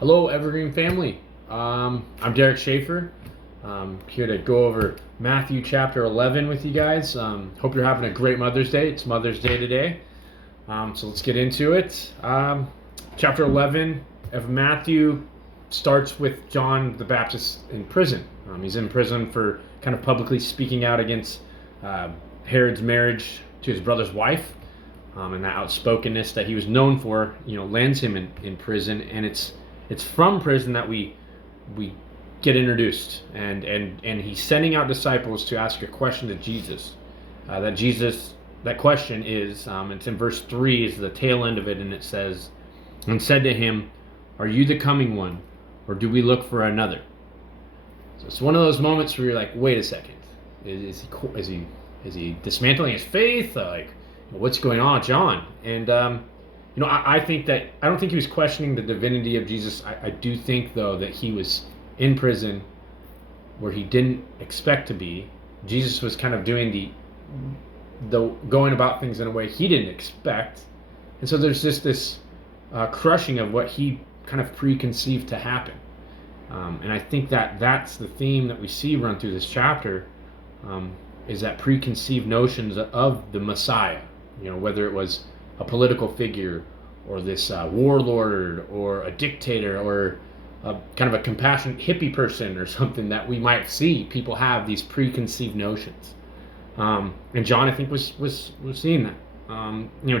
Hello, Evergreen family. I'm Derek Schaefer. Here to go over Matthew chapter 11 with you guys. Hope you're having a great Mother's Day. It's Mother's Day today. So let's get into it. Chapter 11 of Matthew starts with John the Baptist in prison. He's in prison for kind of publicly speaking out against Herod's marriage to his brother's wife. And that outspokenness that he was known for, lands him in prison. And it's from prison that we get introduced, and he's sending out disciples to ask a question to Jesus. That question is, it's in verse 3, is the tail end of it, and it says, "And said to him, Are you the coming one, or do we look for another?" So it's one of those moments where you're like, wait a second, is he dismantling his faith? What's going on, John? And I think that I don't think he was questioning the divinity of Jesus. I do think, though, that he was in prison where he didn't expect to be. Jesus was kind of doing the going about things in a way he didn't expect, and so there's just this crushing of what he kind of preconceived to happen. And I think that that's the theme that we see run through this chapter, is that preconceived notions of the Messiah. Whether it was a political figure, or this warlord, or a dictator, or kind of a compassionate hippie person, or something that we might see. People have these preconceived notions, and John, I think, was seeing that.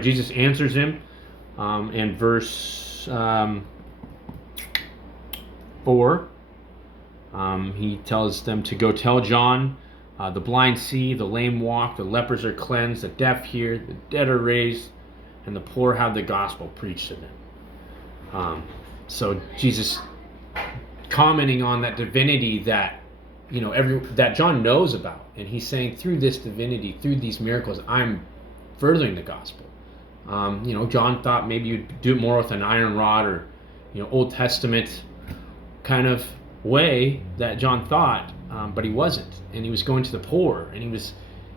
Jesus answers him in verse 4. He tells them to go tell John, the blind see, the lame walk, the lepers are cleansed, the deaf hear, the dead are raised, and the poor have the gospel preached to them. So Jesus commenting on that divinity that that John knows about, and he's saying, through this divinity, through these miracles, I'm furthering the gospel. John thought maybe you'd do it more with an iron rod, or Old Testament kind of way that John thought, but he wasn't, and he was going to the poor, and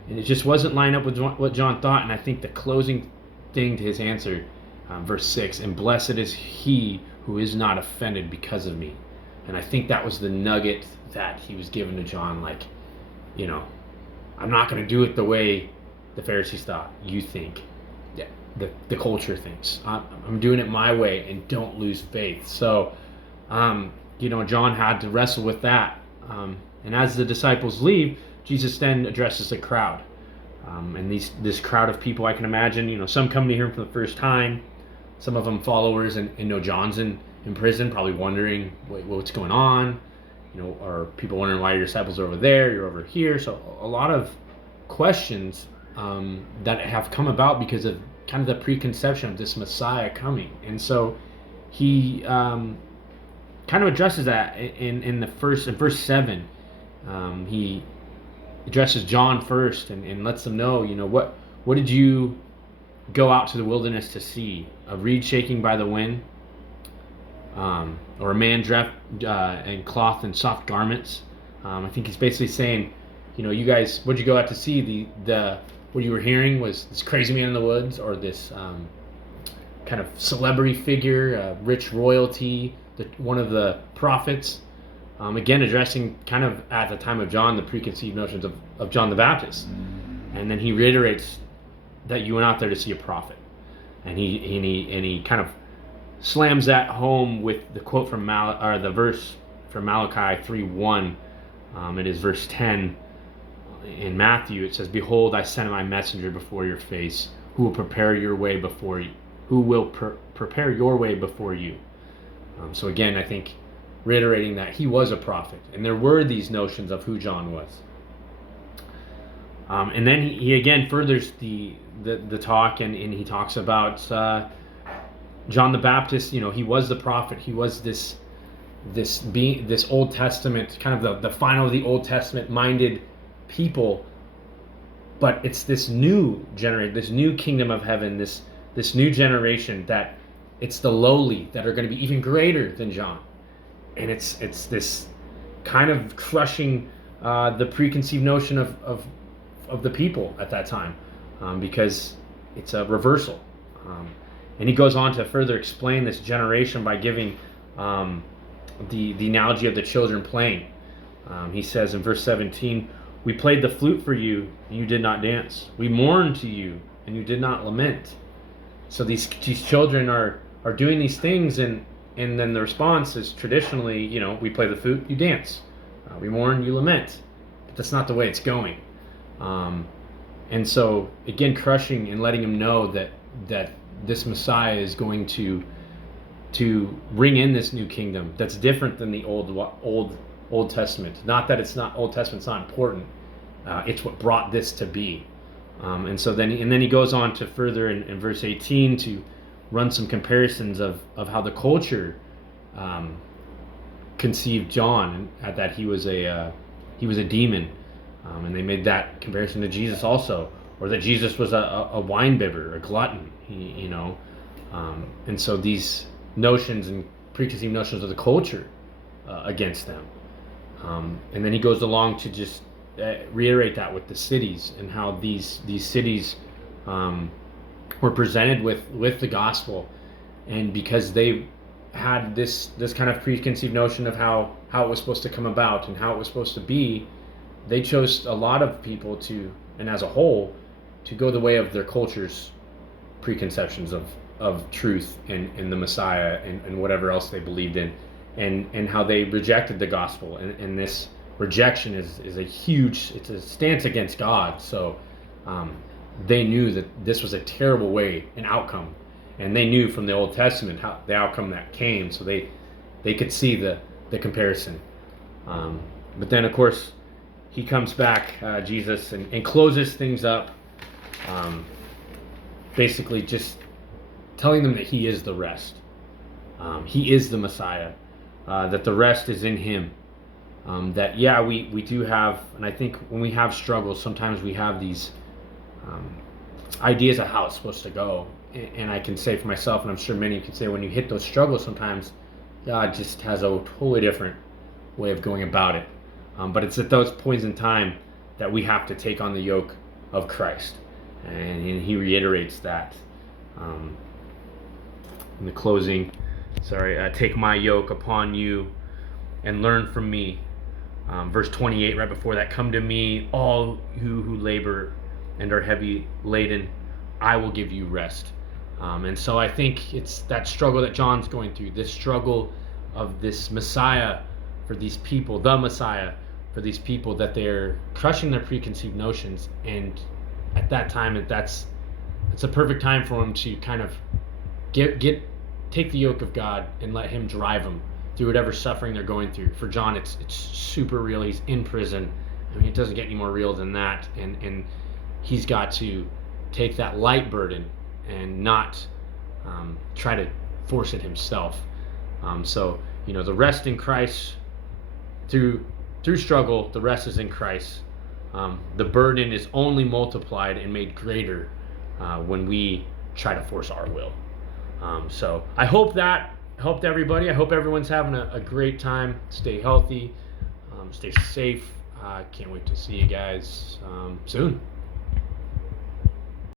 it just wasn't lining up with what John thought. And I think the closing thing to his answer, verse 6, "And blessed is he who is not offended because of me." And I think that was the nugget that he was given to John, I'm not going to do it the way the Pharisees thought you think, yeah, the culture thinks. I'm doing it my way, and don't lose faith. So John had to wrestle with that. And as the disciples leave, Jesus then addresses the crowd. And this crowd of people, I can imagine, some come to hear him for the first time, some of them followers, and John's in prison, probably wondering what's going on, or people wondering why your disciples are over there, you're over here. So a lot of questions that have come about because of kind of the preconception of this Messiah coming. And so he kind of addresses that in verse 7. He addresses John first, and lets them know, what did you go out to the wilderness to see? A reed shaking by the wind, or a man dressed in cloth and soft garments? I think he's basically saying, you guys, what did you go out to see? What you were hearing was this crazy man in the woods, or this kind of celebrity figure, rich royalty, one of the prophets. Again, addressing kind of at the time of John the preconceived notions of John the Baptist. And then he reiterates that you went out there to see a prophet. And he kind of slams that home with the quote from the verse from Malachi 3:1. It is verse 10 in Matthew. It says, "Behold, I send my messenger before your face, who will prepare your way before you. Who will prepare your way before you." So again, I think reiterating that he was a prophet, and there were these notions of who John was. And then he again furthers the talk, and he talks about John the Baptist. He was the prophet. He was this Old Testament, kind of the final of the Old Testament minded people. But it's this new generation, this new kingdom of heaven, this new generation, that it's the lowly that are going to be even greater than John. And it's this kind of crushing the preconceived notion of the people at that time, because it's a reversal. And he goes on to further explain this generation by giving the analogy of the children playing. He says in verse 17, "We played the flute for you, and you did not dance. We mourned to you, and you did not lament." So these children are doing these things, and then the response is traditionally, we play the flute, you dance. We mourn, you lament. But that's not the way it's going. And so, again, crushing and letting them know that this Messiah is going to bring in this new kingdom that's different than the Old Testament. Not that it's not Old Testament's not important. It's what brought this to be. And so then he goes on to further in verse 18 to run some comparisons of how the culture conceived John, and that he was a demon, and they made that comparison to Jesus also, or that Jesus was a wine bibber, a glutton, and so these notions and preconceived notions of the culture against them, and then he goes along to just reiterate that with the cities and how these cities were presented with the gospel, and because they had this kind of preconceived notion of how it was supposed to come about and how it was supposed to be, they chose a lot of people to, and as a whole, to go the way of their culture's preconceptions of truth and the Messiah and whatever else they believed in, and how they rejected the gospel, and this rejection is it's a stance against God. So they knew that this was a terrible way, an outcome, and they knew from the Old Testament how the outcome that came, so they could see the comparison. But then, of course, he comes back, Jesus, and closes things up, basically just telling them that he is the rest. He is the Messiah, that the rest is in him. That, we do have, and I think when we have struggles, sometimes we have these ideas of how it's supposed to go. And I can say for myself, and I'm sure many can say, when you hit those struggles, sometimes God just has a totally different way of going about it. But it's at those points in time that we have to take on the yoke of Christ. And he reiterates that in the closing. Take my yoke upon you and learn from me. Verse 28, right before that, "Come to me, all who labor and are heavy laden, I will give you rest." And so I think it's that struggle that John's going through, this struggle of this Messiah for these people, the Messiah for these people, that they're crushing their preconceived notions. And at that time, it's a perfect time for them to kind of take the yoke of God and let him drive them through whatever suffering they're going through. For John, it's super real. He's in prison. I mean, it doesn't get any more real than that. And he's got to take that light burden and not try to force it himself. So the rest in Christ, through struggle, the rest is in Christ. The burden is only multiplied and made greater when we try to force our will. So I hope that helped everybody. I hope everyone's having a great time. Stay healthy, stay safe. Can't wait to see you guys soon.